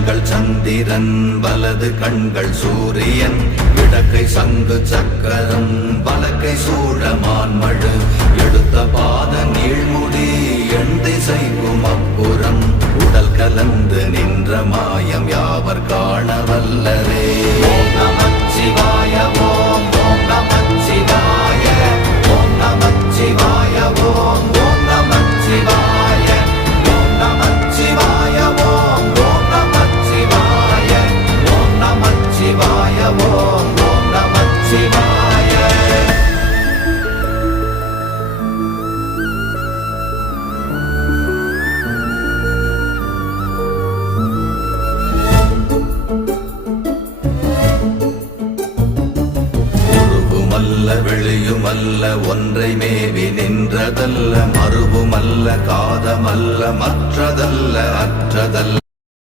கண்கள் சந்திரன் வலது கண்கள் சூரியன் இடக்கை சங்கு சக்கரம் வலக்கை சூழமான்மழு எடுத்த பாத நீழ்முடி எண் திசைக்கும் அப்புறம் உடல் கலந்து நின்ற மாயம் யாவர் காண வல்லரே. ஓம் நமச்சிவாய ஓம் ஓம் நமச்சிவாய ஓம் நமச்சிவாய ஓம் ஓம் நமச்சிவாய ஓம் நமச்சிவாய ஓம் ஓம் நமச்சிவாய ஓம் நமச்சிவாய ஓம் ஓம் நமச்சிவாய. வெளியுமல்ல ஒன்றை மேவி நின்றதல்ல மறுவுமல்ல காதமல்ல மற்றதல்ல அற்றதல்ல